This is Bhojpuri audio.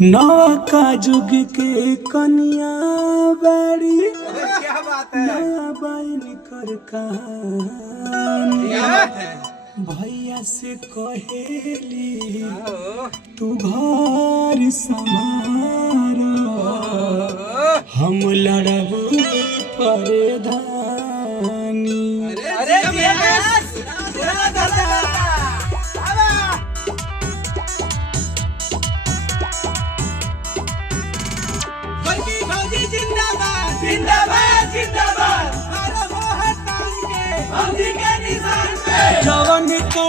नौका जुग के कन्या बाड़ी क्या बात है, नया बाइन कर कहानी क्या बात है। भैया से कहेली आओ, तू घर संभारा हम लड़ब परधानी। अरे यस, पूरा दादा। आवा। बल्कि फौजी जिंदाबाद जिंदाबाद जिंदाबाद। मारो मोहर टांग के फौजी के निशान पे। जवन को